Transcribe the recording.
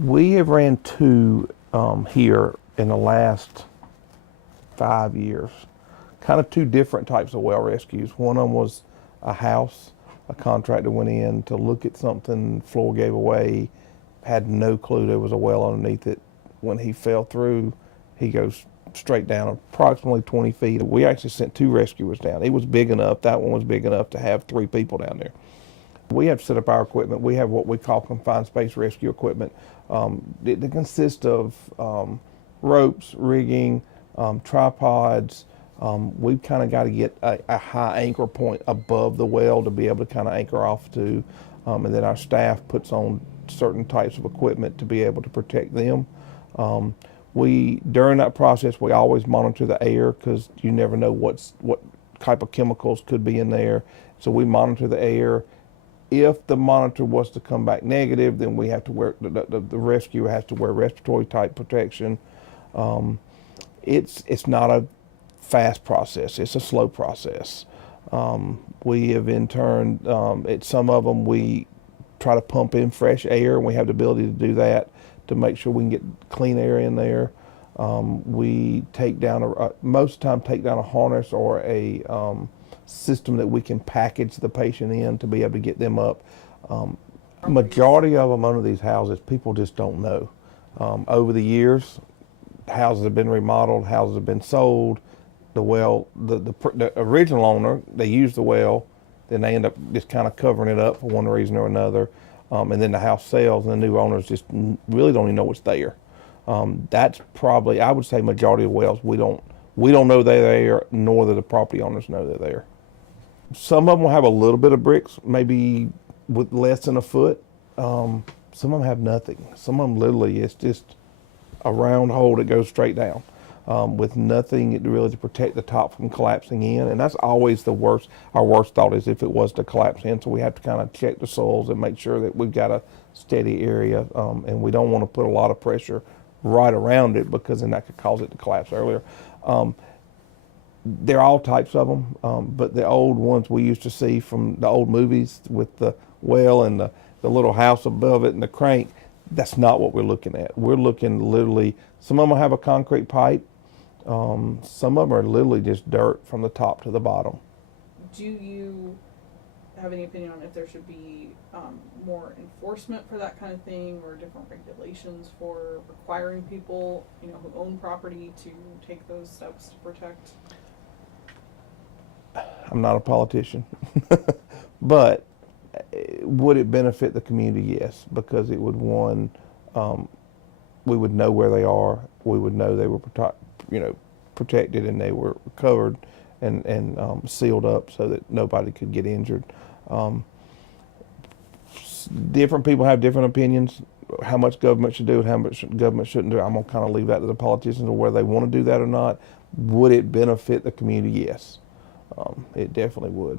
We have ran two here in the last 5 years. Kind of two different types of well rescues. One of them was a house. A contractor went in to look at something, floor gave away, had no clue there was a well underneath it. When he fell through, he goes straight down approximately 20 feet. We actually sent two rescuers down. It was big enough, that one was big enough to have 3 people down there. We have to set up our equipment. We have what we call confined space rescue equipment. It consists of ropes, rigging, tripods. We've kind of got to get a high anchor point above the well to be able to kind of anchor off to. And then our staff puts on certain types of equipment to be able to protect them. During that process, we always monitor the air because you never know what type of chemicals could be in there. So we monitor the air. If the monitor was to come back negative, then we have to wear, the rescuer has to wear respiratory type protection. It's not a fast process, it's a slow process. We have in turn, at some of them we try to pump in fresh air, and we have the ability to do that to make sure we can get clean air in there. We take down, most of the time take down a harness or a system that we can package the patient in to be able to get them up. Majority of them under these houses, people just don't know. Over the years, houses have been remodeled, houses have been sold. The well, the original owner, they used the well, then they end up just kind of covering it up for one reason or another. And then the house sells, and the new owners just really don't even know what's there. That's probably, I would say, majority of wells we don't know they're there, nor do the property owners know they're there. Some of them will have a little bit of bricks, maybe with less than a foot. Some of them have nothing. Some of them literally, it's just a round hole that goes straight down with nothing really to protect the top from collapsing in. And that's always the worst. Our worst thought is if it was to collapse in. So we have to kind of check the soils and make sure that we've got a steady area. And we don't want to put a lot of pressure right around it because then that could cause it to collapse earlier. There are all types of them, but the old ones we used to see from the old movies with the well and the little house above it and the crank, that's not what we're looking at. We're looking literally, some of them have a concrete pipe, some of them are literally just dirt from the top to the bottom. Do you have any opinion on if there should be more enforcement for that kind of thing, or different regulations for requiring people, who own property to take those steps to protect? I'm not a politician, but would it benefit the community? Yes, because it would, one, we would know where they are, we would know they were protected and they were covered and sealed up so that nobody could get injured. Different people have different opinions, how much government should do and how much government shouldn't do. I'm going to kind of leave that to the politicians or whether they want to do that or not. Would it benefit the community? Yes. It definitely would.